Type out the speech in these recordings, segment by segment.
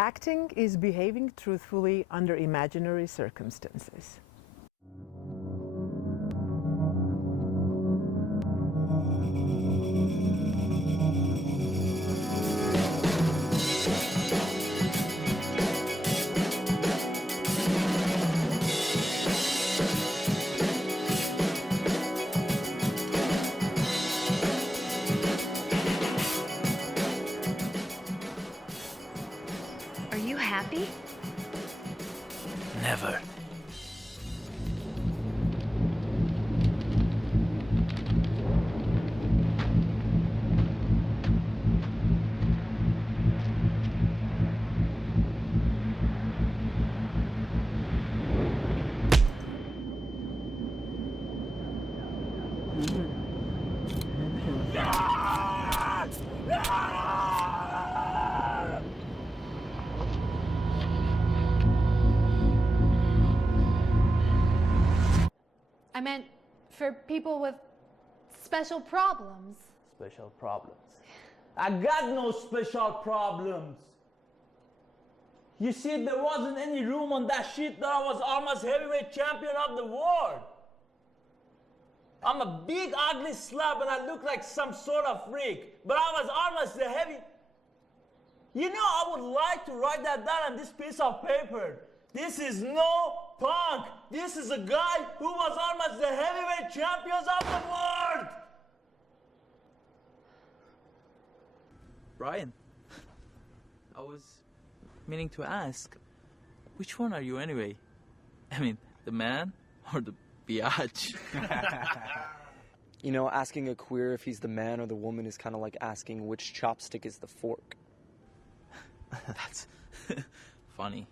Acting is behaving truthfully under imaginary circumstances. Are you happy? Never. I meant for people with special problems. Special problems. I got no special problems. You see, there wasn't any room on that sheet that I was Arma's heavyweight champion of the world. I'm a big, ugly slab and I look like some sort of freak. But I was Arma's the heavy... You know, I would like to write that down on this piece of paper. This is no punk. This is a guy who was Arma's the heavyweight champions of the world. Brian, I was meaning to ask, which one are you anyway? I mean, the man or the biatch? You know, asking a queer if he's the man or the woman is kind of like asking which chopstick is the fork. That's funny.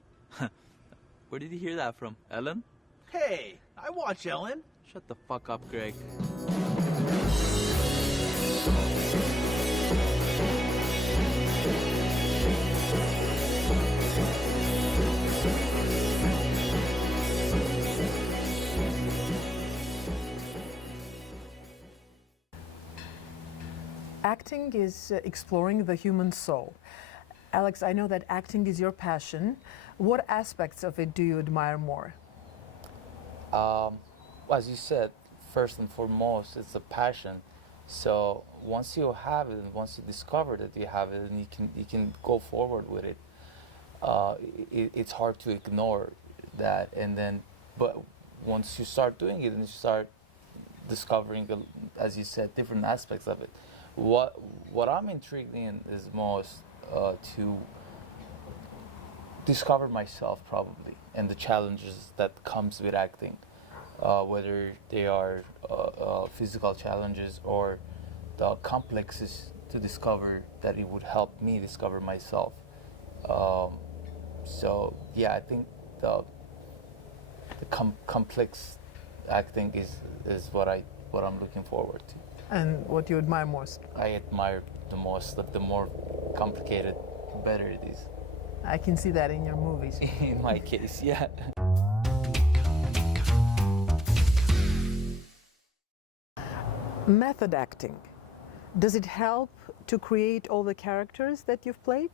Where did you hear that from? Ellen? Hey, I watch Ellen. Shut the fuck up, Greg. Acting is exploring the human soul. Alex, I know that acting is your passion. What aspects of it do you admire more? As you said, first and foremost, it's a passion. So once you have it, and once you discover that you have it, and you can go forward with it. It's hard to ignore that, and then, but once you start doing it, and you start discovering, as you said, different aspects of it. What I'm intrigued in is most to discover myself probably, and the challenges that comes with acting, whether they are physical challenges or the complexes to discover that it would help me discover myself. So yeah, I think the complex acting is what I'm looking forward to. And what you admire most? I admire the most, like the more complicated, better it is. I can see that in your movies. In my case, yeah. Method acting. Does it help to create all the characters that you've played?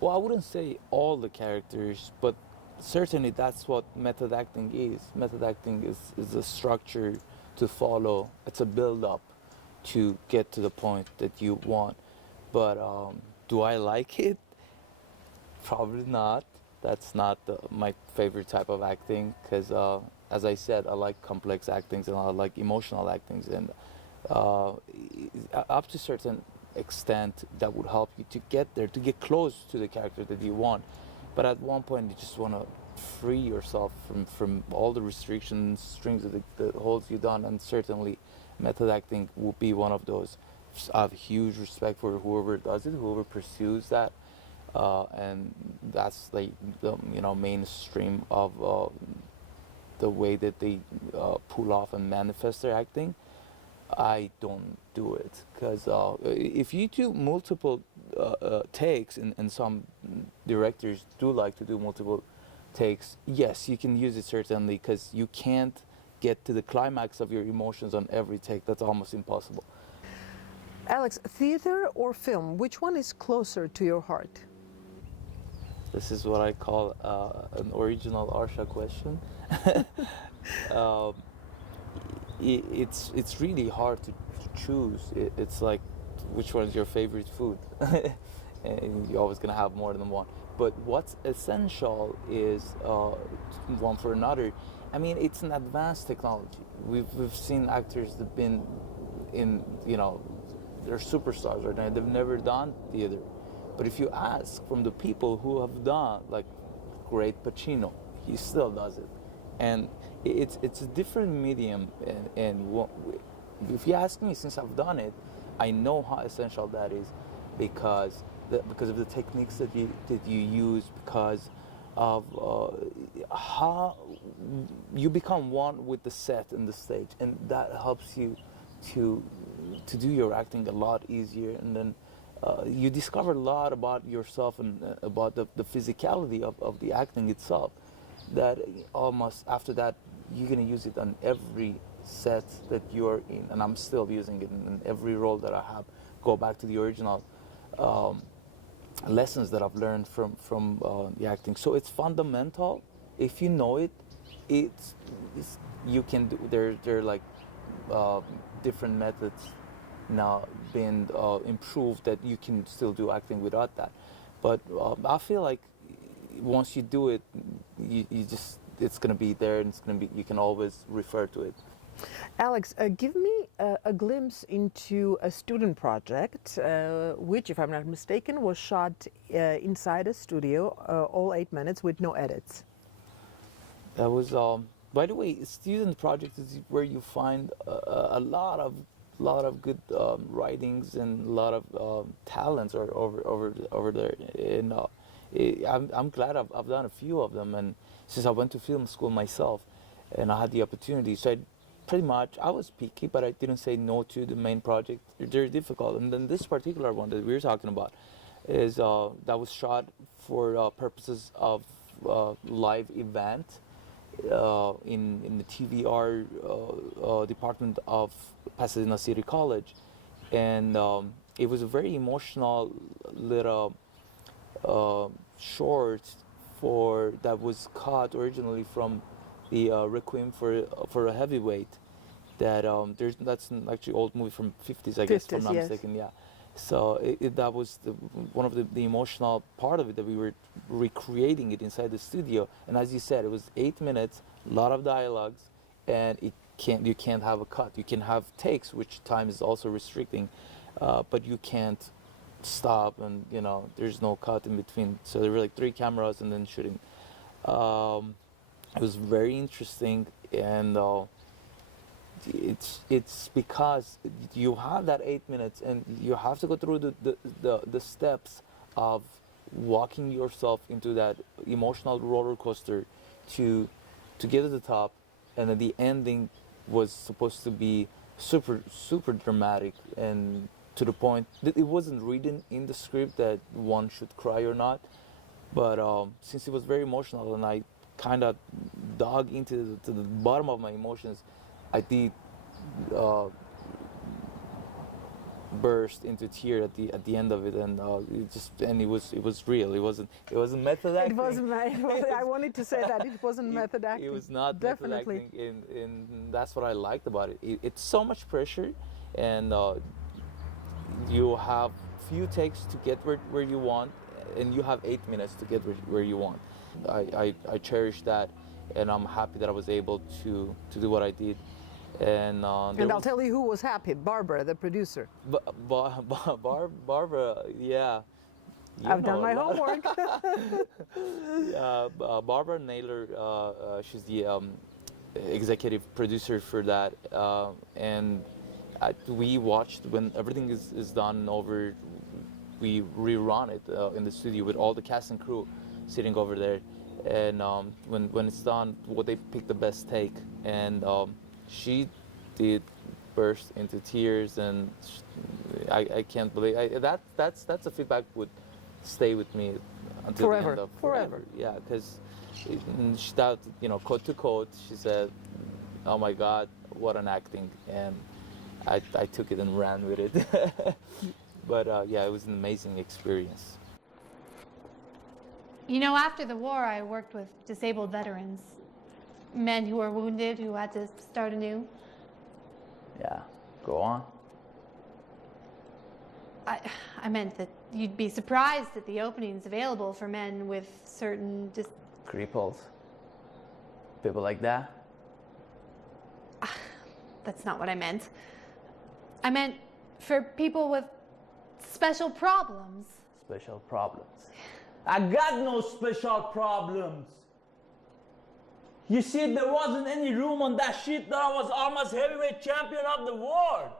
Well, I wouldn't say all the characters, but certainly that's what method acting is. Method acting is a structure to follow. It's a build-up to get to the point that you want. But do I like it? Probably not. That's not my favorite type of acting, because as I said, I like complex actings and I like emotional actings, and up to a certain extent that would help you to get there, to get close to the character that you want. But at one point you just want to free yourself from all the restrictions, strings that holds you down, and certainly method acting will be one of those. I have huge respect for whoever does it, whoever pursues that, and that's like the mainstream of the way that they pull off and manifest their acting. I don't do it, because if you do multiple takes, and some directors do like to do multiple takes, yes, you can use it certainly, because you can't get to the climax of your emotions on every take. That's almost impossible. Alex, theater or film, which one is closer to your heart? This is what I call an original Arsha question. um, it's really hard to choose. It's like, which one's your favorite food? And you're always gonna have more than one. But what's essential is one for another. I mean, it's an advanced technology. We've seen actors that've been in, you know, they're superstars right now. They've never done theater. But if you ask from the people who have done, like great Pacino, he still does it. And it's a different medium. And if you ask me, since I've done it, I know how essential that is, because of the techniques that you use, because of how you become one with the set and the stage, and that helps you to do your acting a lot easier. And then you discover a lot about yourself and about the physicality of the acting itself, that almost after that you're going to use it on every set that you're in. And I'm still using it in every role that I have. Go back to the original lessons that I've learned from the acting. So it's fundamental. If you know it, it's you can do. There are like different methods now being improved that you can still do acting without that. But I feel like once you do it, you just, it's gonna be there, and it's gonna be, you can always refer to it. Alex, give me a glimpse into a student project, which, if I'm not mistaken, was shot inside a studio, all 8 minutes with no edits. That was, by the way, student project is where you find a lot of good writings and a lot of talents are over there. And I'm glad I've done a few of them. And since I went to film school myself, and I had the opportunity, so I was picky, but I didn't say no to the main project. They're difficult. And then this particular one that we're talking about is that was shot for purposes of live event in the TVR department of Pasadena City College. And it was a very emotional little short that was cut originally from the Requiem for a Heavyweight. That's actually old movie from 50s, I guess, if I'm not mistaken. Yeah. So that was one of the emotional part of it, that we were recreating it inside the studio. And as you said, it was 8 minutes, a lot of dialogues, and you can't have a cut. You can have takes, which time is also restricting, but you can't stop, and there's no cut in between. So there were like 3 cameras and then shooting. It was very interesting, and it's because you have that 8 minutes, and you have to go through the steps of walking yourself into that emotional roller coaster to get to the top, and then the ending was supposed to be super dramatic, and to the point that it wasn't written in the script that one should cry or not, but since it was very emotional and I kind of dug into the bottom of my emotions, I did burst into tear at the end of it, and it was real. It wasn't method acting. I wanted to say that it wasn't method acting. It was not definitely method acting, and that's what I liked about it. It's so much pressure, and you have few takes to get where you want, and you have 8 minutes to get where you want. I cherish that, and I'm happy that I was able to do what I did. And I'll tell you who was happy: Barbara, the producer. Barbara, yeah. I've done my homework. Barbara Naylor, she's the executive producer for that, and we watched when everything is done over. We rerun it in the studio with all the cast and crew sitting over there, and when it's done, they pick the best take, and she did burst into tears, and I can't believe that's a feedback would stay with me until forever. the end of forever. Yeah, because that quote to quote, she said, "Oh my God, what an acting," and I took it and ran with it. But yeah, it was an amazing experience. You know, after the war, I worked with disabled veterans, men who were wounded, who had to start anew. Yeah, go on. I meant that you'd be surprised at the openings available for men with certain Cripples. People like that. That's not what I meant. I meant for people with special problems. Special problems. I got no special problems. You see, there wasn't any room on that sheet that I was almost heavyweight champion of the world.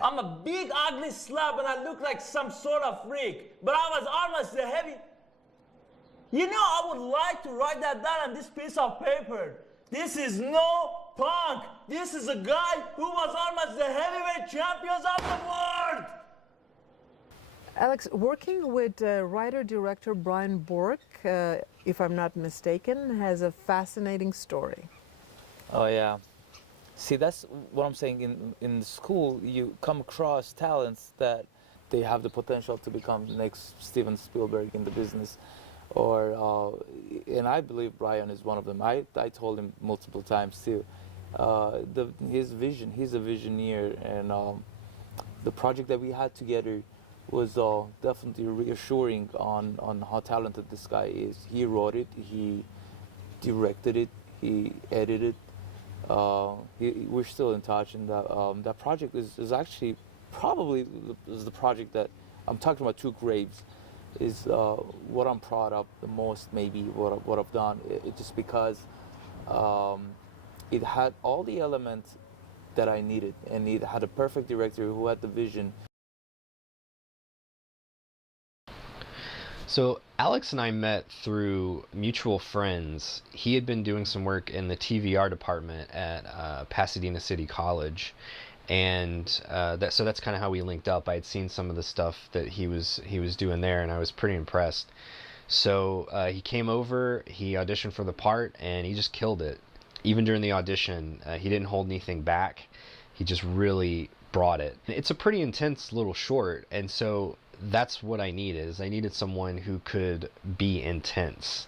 I'm a big, ugly slab and I look like some sort of freak, but I was almost the heavy. You know, I would like to write that down on this piece of paper. This is no punk. This is a guy who was almost the heavyweight champions of the world. Alex, working with writer-director Brian Bork, if I'm not mistaken, has a fascinating story. Oh yeah. See, that's what I'm saying. In school, you come across talents that they have the potential to become the next Steven Spielberg in the business. And I believe Brian is one of them. I told him multiple times too. His vision, he's a visioneer, and the project that we had together was definitely reassuring on how talented this guy is. He wrote it, he directed it, he edited. We're still in touch, and that project is actually probably the project that I'm talking about. Two Graves is what I'm proud of the most, maybe what I've done. It just because it had all the elements that I needed, and it had a perfect director who had the vision. So Alex and I met through mutual friends. He had been doing some work in the TVR department at Pasadena City College, and so that's kind of how we linked up. I had seen some of the stuff that he was doing there, and I was pretty impressed. So he came over, he auditioned for the part, and he just killed it. Even during the audition, he didn't hold anything back. He just really brought it. It's a pretty intense little short, and so that's what I needed. I needed someone who could be intense,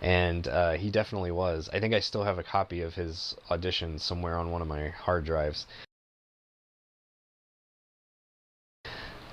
and he definitely was. I think I still have a copy of his audition somewhere on one of my hard drives.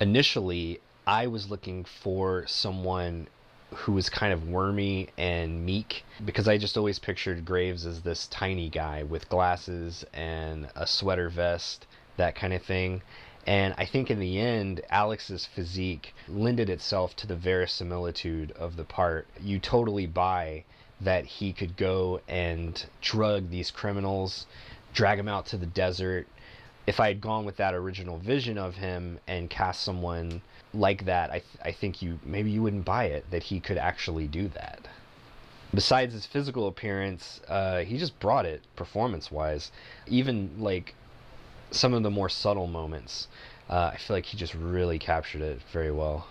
Initially, I was looking for someone who was kind of wormy and meek, because I just always pictured Graves as this tiny guy with glasses and a sweater vest, that kind of thing. And I think in the end, Alex's physique lended itself to the verisimilitude of the part. You totally buy that he could go and drug these criminals, drag them out to the desert. If I had gone with that original vision of him and cast someone like that, I think maybe you wouldn't buy it, that he could actually do that. Besides his physical appearance, he just brought it performance-wise. Even like some of the more subtle moments, I feel like he just really captured it very well.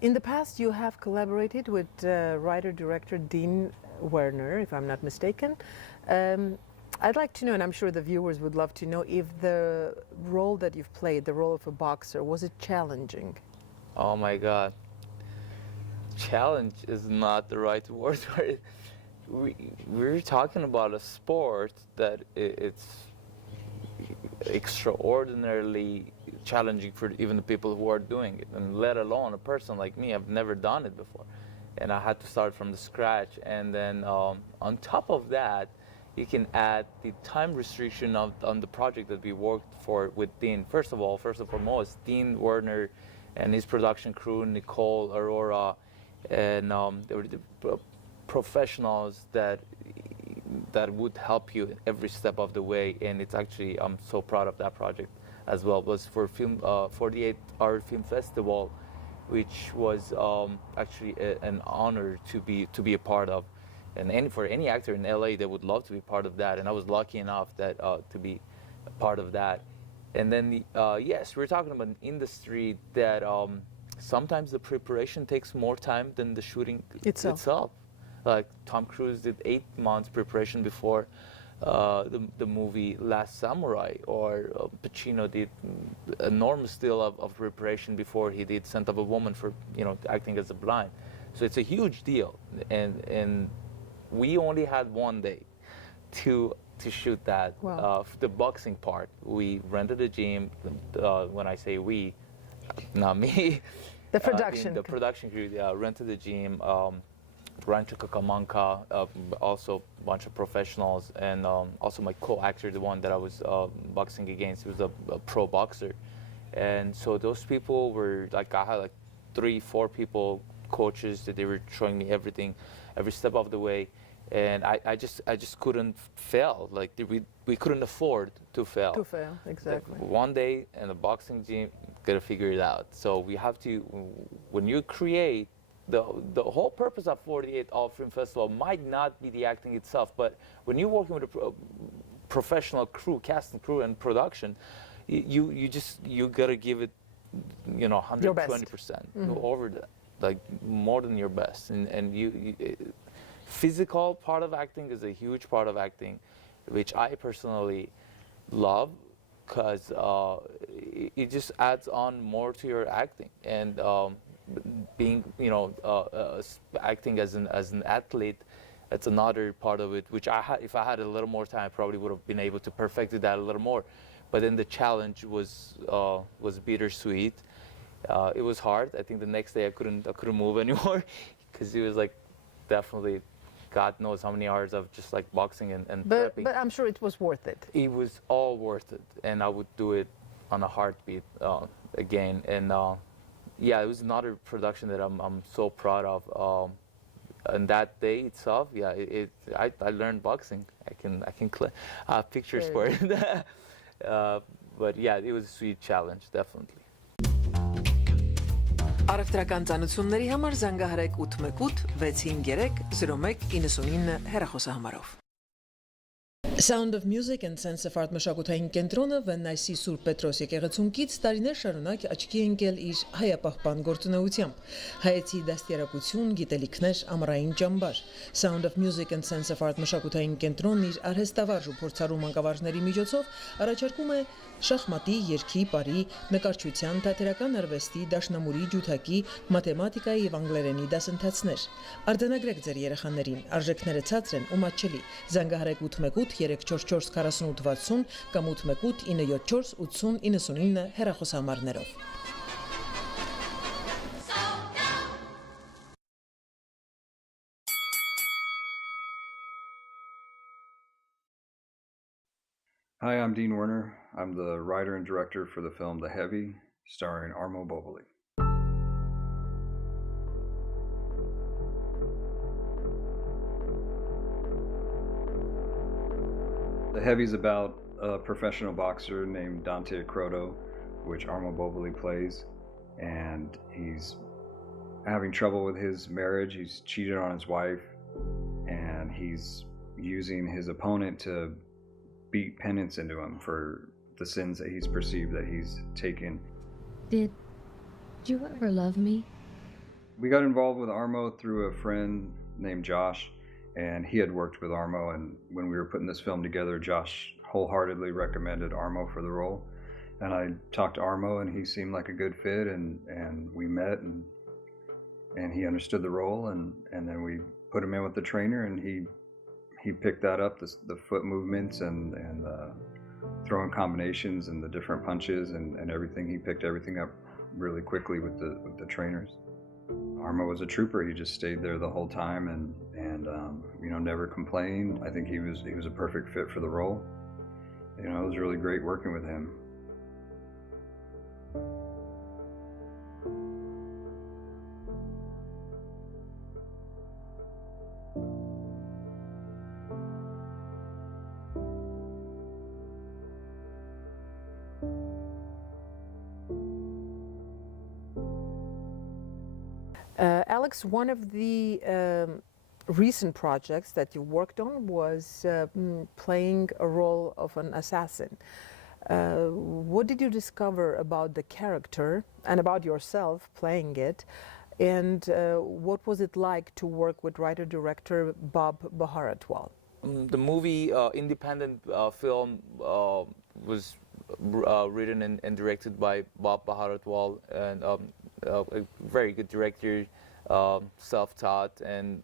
In the past, you have collaborated with writer-director Dean Werner, if I'm not mistaken. I'd like to know, and I'm sure the viewers would love to know, if the role that you've played, the role of a boxer, was it challenging? Oh my God. Challenge is not the right word for it. We're talking about a sport that it's extraordinarily challenging for even the people who are doing it, and let alone a person like me. I've never done it before, and I had to start from the scratch. And then on top of that, you can add the time restriction on the project that we worked for with Dean. First and foremost, Dean Werner and his production crew, Nicole, Aurora, and they were the professionals that would help you every step of the way. And it's actually, I'm so proud of that project as well. It was for 48-hour film festival, which was actually an honor to be a part of. And for any actor in LA, they would love to be part of that. And I was lucky enough that to be a part of that. And then, yes, we're talking about an industry that sometimes the preparation takes more time than the shooting itself. Like Tom Cruise did 8 months preparation before the movie Last Samurai, or Pacino did enormous deal of preparation before he did Scent of a Woman for acting as a blind. So it's a huge deal, and we only had one day to shoot that. Wow. The boxing part, we rented a gym. When I say we, not me. The production. The production crew rented a gym. Rancho Cacamanca, also a bunch of professionals, and also my co-actor, the one that I was boxing against, he was a pro boxer. And so those people were I had 3-4 people, coaches, that they were showing me everything, every step of the way. And I just couldn't fail. We couldn't afford to fail. To fail, exactly. One day in the boxing gym, gotta figure it out. So we have to, when you create, the whole purpose of 48 All Film Festival might not be the acting itself, but when you're working with a professional crew, cast and crew, and production, you gotta give it, 120% over that, more than your best, and you physical part of acting is a huge part of acting, which I personally love, because it just adds on more to your acting. And being, acting as an athlete, that's another part of it, which if I had a little more time, I probably would have been able to perfect that a little more. But then the challenge was bittersweet. It was hard. I think the next day I couldn't move anymore, because it was definitely God knows how many hours of just boxing and prepping. But I'm sure it was worth it. It was all worth it, and I would do it on a heartbeat again. And yeah, it was another production that I'm so proud of. And that day itself, yeah, I learned boxing. I can have pictures for it. But yeah, it was a sweet challenge, definitely. Առևտրական ծանոթությունների համար զանգահարեք 818 653 01 99 հեռախոսահամարով։ Sound of Music and Sense of Art մշակութային կենտրոնը Վեննայսի Սուրբ Պետրոս եկեղեցունքից տարիներ շարունակ աչքի է ընկել իր հայապահպան գործունեությամբ։ Հայեցի դաստիարակություն, գիտելիքներ, ամառային ճամբար։ Sound of Music and Sense of Art մշակութային կենտրոնն իր արհեստավարժ ու փորձառու մանկավարժների միջոցով առաջարկում է շախմատի, երգի, պարի, նկարչության, թատերական արվեստի, դաշնամուրի, ջութակի, մաթեմատիկայի եւ անգլերենի դասընթացներ։ Արձանագրեք ձեր երեխաներին, արժեքները ցածր են ու մատչելի։ Զանգահարեք 818 344 4860 կամ 818 974 80 99 հեռախոսահամարներով։ Hi, I'm Dean Werner. I'm the writer and director for the film The Heavy, starring Armo Bolboli. The Heavy's about a professional boxer named Dante Accroto, which Armo Bolboli plays, and he's having trouble with his marriage. He's cheated on his wife, and he's using his opponent to beat penance into him for the sins that he's perceived that he's taken. Did you ever love me? We got involved with Armo through a friend named Josh, and he had worked with Armo, and when we were putting this film together, Josh wholeheartedly recommended Armo for the role. And I talked to Armo, and he seemed like a good fit, and we met, and he understood the role, and then we put him in with the trainer, and he picked that up, the foot movements and throwing combinations and the different punches and everything. He picked everything up really quickly with the trainers. Armo was a trooper. He just stayed there the whole time and never complained. I think he was a perfect fit for the role. It was really great working with him. Alex, one of the recent projects that you worked on was playing a role of an assassin. What did you discover about the character and about yourself playing it? And what was it like to work with writer-director Bob Baharatwal? The movie, independent film, was written and directed by Bob Baharatwal, and a very good director, self-taught, and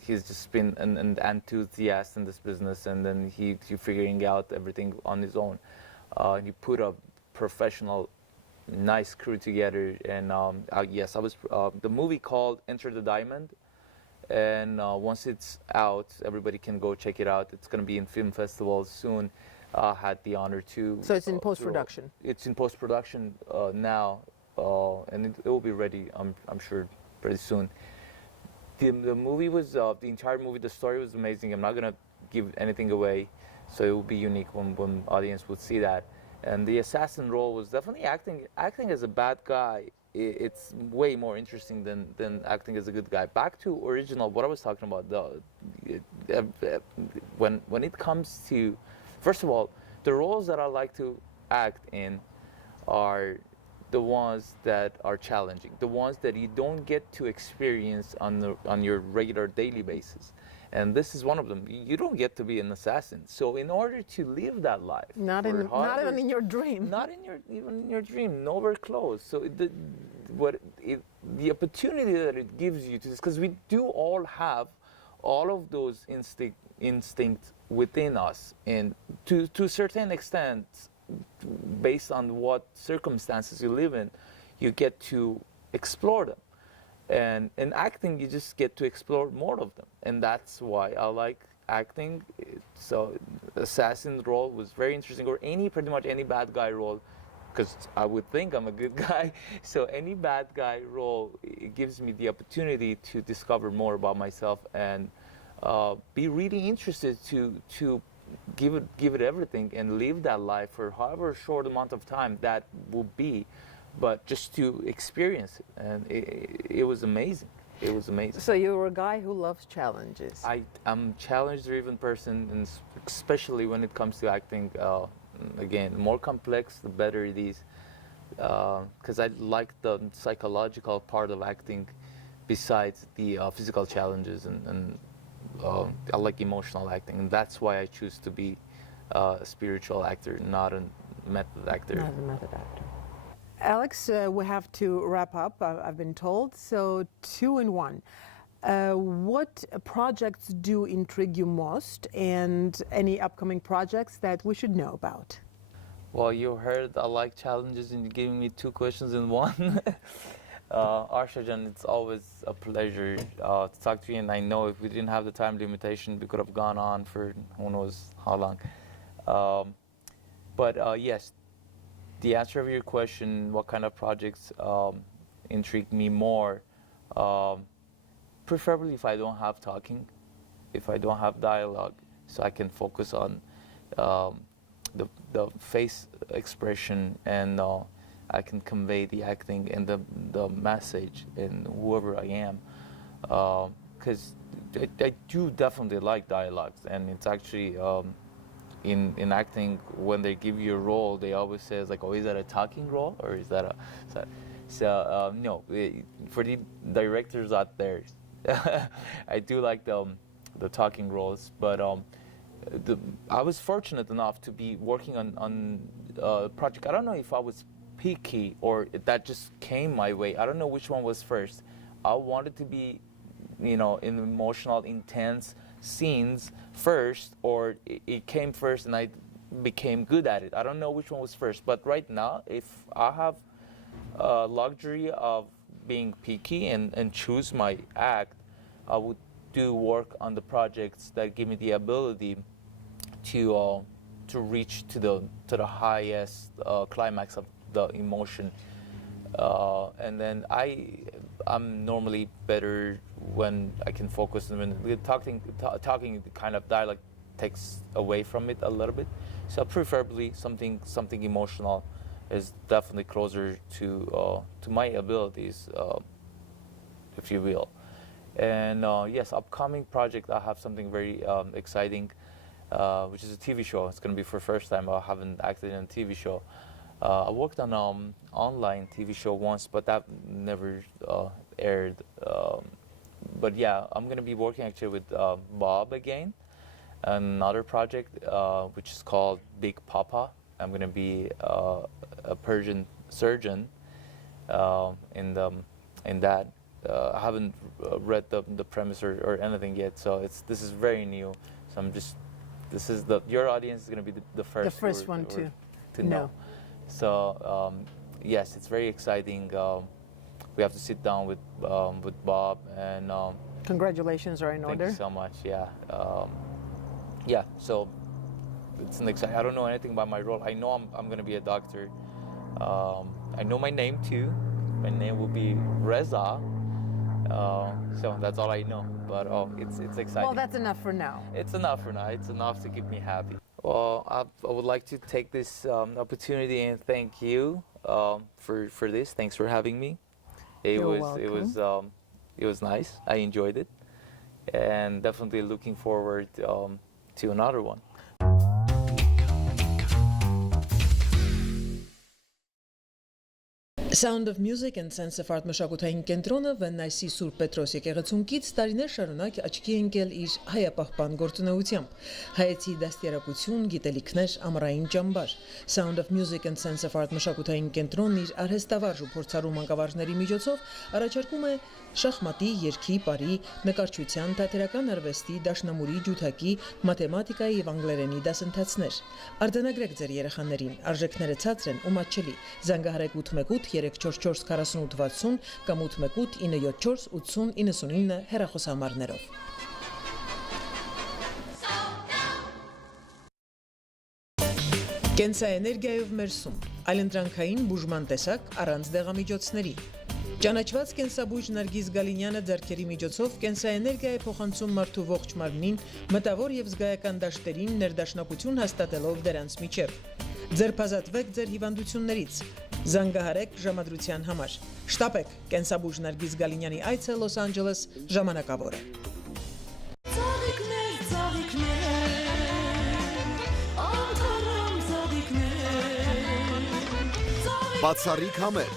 he's just been an enthusiast in this business, and then he figuring out everything on his own. He put a professional, nice crew together, and yes, I was the movie called Enter the Diamond, and once it's out, everybody can go check it out. It's going to be in film festivals soon. Had the honor to. So it's in post-production. It's in post-production now, and it will be ready. I'm sure pretty soon. The movie was the entire movie. The story was amazing. I'm not gonna give anything away, so it will be unique when audience would see that. And the assassin role was definitely acting as a bad guy. It's way more interesting than acting as a good guy. Back to original, what I was talking about. When it comes to, first of all, the roles that I like to act in are the ones that are challenging, the ones that you don't get to experience on your regular daily basis. And this is one of them. You don't get to be an assassin. So in order to live that life, not even in your dream, even in your dream, nowhere close. So the opportunity that it gives you to, because we do all have all of those instincts within us, and to a certain extent, based on what circumstances you live in, you get to explore them. And in acting, you just get to explore more of them. And that's why I like acting. So assassin role was very interesting, or pretty much any bad guy role, because I would think I'm a good guy. So any bad guy role, it gives me the opportunity to discover more about myself and be really interested to give it everything and live that life for however short amount of time that will be, but just to experience it. And it was amazing. It was amazing. So you're a guy who loves challenges. I'm a challenge-driven person, and especially when it comes to acting. Again, the more complex, the better it is, because I like the psychological part of acting besides the physical challenges, and I like emotional acting, and that's why I choose to be a spiritual actor, not a method actor. Not a method actor. Alex, we have to wrap up, I've been told, so 2 in 1. What projects do intrigue you most, and any upcoming projects that we should know about? Well, you heard I like challenges, and you're giving me 2 questions in 1. Arshajan, it's always a pleasure to talk to you, and I know if we didn't have the time limitation, we could have gone on for who knows how long. But yes, the answer of your question, what kind of projects intrigue me more, preferably if I don't have talking, if I don't have dialogue, so I can focus on the face expression, and I can convey the acting and the message in whoever I am, because I do definitely like dialogues, and it's actually in acting, when they give you a role, they always say like, oh, is that a talking role, or is that a no, for the directors out there, I do like the talking roles, but I was fortunate enough to be working on a project. I don't know if I was picky or that just came my way. I don't know which one was first. I wanted to be, in emotional, intense scenes first, or it came first and I became good at it. I don't know which one was first, but right now, if I have luxury of being picky and choose my act, I would do work on the projects that give me the ability to reach to the highest climax of the emotion, and then I'm normally better when I can focus. When talking kind of dialogue takes away from it a little bit, so preferably something emotional is definitely closer to my abilities, if you will. And yes, upcoming project, I have something very exciting, which is a TV show. It's going to be for the first time. I haven't acted in a TV show. I worked on an online TV show once, but that never aired. But yeah, I'm going to be working actually with Bob again. another project which is called Big Papa. I'm going to be a Persian surgeon in that. I haven't read the premise or anything yet, so this is very new. So your audience is going to be the first one to know. So yes, it's very exciting. We have to sit down with Bob and. Congratulations are in order. Thank you so much. Yeah. So it's an exciting. I don't know anything about my role. I know I'm going to be a doctor. I know my name too. My name will be Reza. So that's all I know. But it's exciting. Well, that's enough for now. It's enough for now. It's enough to keep me happy. Well, I would like to take this opportunity and thank you for this. Thanks for having me. You're welcome. It was nice. I enjoyed it, and definitely looking forward to another one. Sound of Music and Sense of Art մշակութային կենտրոնը Վեննայսի Սուրբ Պետրոս եկեղեցունքից տարիներ շարունակ աչքի է ընկել իր հայապահպան գործունեությամբ։ Հայեցի դաստիարակություն, գիտելիքներ, ամառային ճամբար։ Sound of Music and Sense of Art մշակութային կենտրոնն իր արհեստավարժ ու փորձառու մանկավարժների միջոցով առաջարկում է շախմատի, երգի, պարի, նկարչության, թատերական արվեստի, դաշնամուրի, ջութակի, մաթեմատիկայի եւ անգլերենի դասընթացներ։ Արձանագրեք ձեր երեխաներին, արժեքները ցածր են ու մատչելի։ Զանգահարեք 818 344 4860 կամ 818 974 80 99 հեռախոսահամարներով։ Կենսաէներգիայով մերսում, այլընտրանքային բուժման տեսակ առանց դեղամիջոցների։ Ճանաչված կենսաբույժ Նարգիս Գալինյանը ձեռքերի միջոցով կենսաէներգիա է փոխանցում մարդու ողջ մարմնին, մտավոր եւ զգայական դաշտերին ներդաշնակություն հաստատելով դրանց միջև։ Ձերբազատվեք ձեր հիվանդություններից։ Զանգահարեք ժամադրության համար։ Շտապեք կենսաբույժ Նարգիս Գալինյանի այցը Լոս Անջելես ժամանակավոր է։ Բացառիկ համերգ,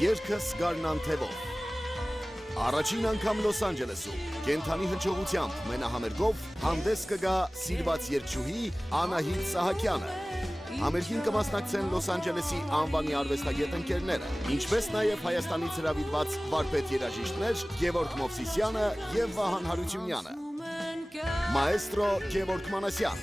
երգը Զգարնան թևով։ Առաջին անգամ Լոս Անջելեսում կենթանի հնչողությամբ մենահամերգով հանդես կգա սիրված երգչուհի Անահիտ Սահակյանը։ Համերգին կմասնակցեն Լոս Անջելեսի անվանի արվեստագետ ընկերները, ինչպես նաև Հայաստանից հրավիրված վարպետ երաժիշտներ Գևորգ Մովսիսյանը եւ Վահան Հարությունյանը։ Մաեստրո Գևորգ Մանասյան։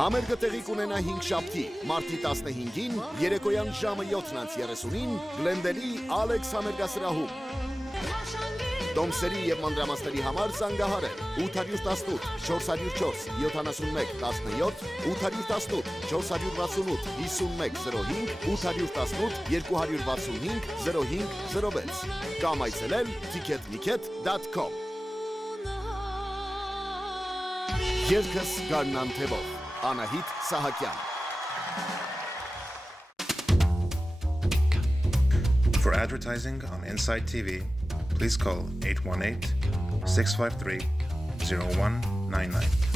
Համերգը տեղի կունենա 5 շաբթի, մարտի 15-ին, երեկոյան ժամը 7:30-ին Գլենդելի Ալեքս համերգասրահում։ Տոմսերի եւ մանրամասների համար զանգահարել 818 404 71 17 818 468 5105 818 265 0506 կամ այցելել ticketmiket.com Երգը Զգարնան թևով Անահիտ Սահակյան For advertising on Insight TV, please call 818-653-0199.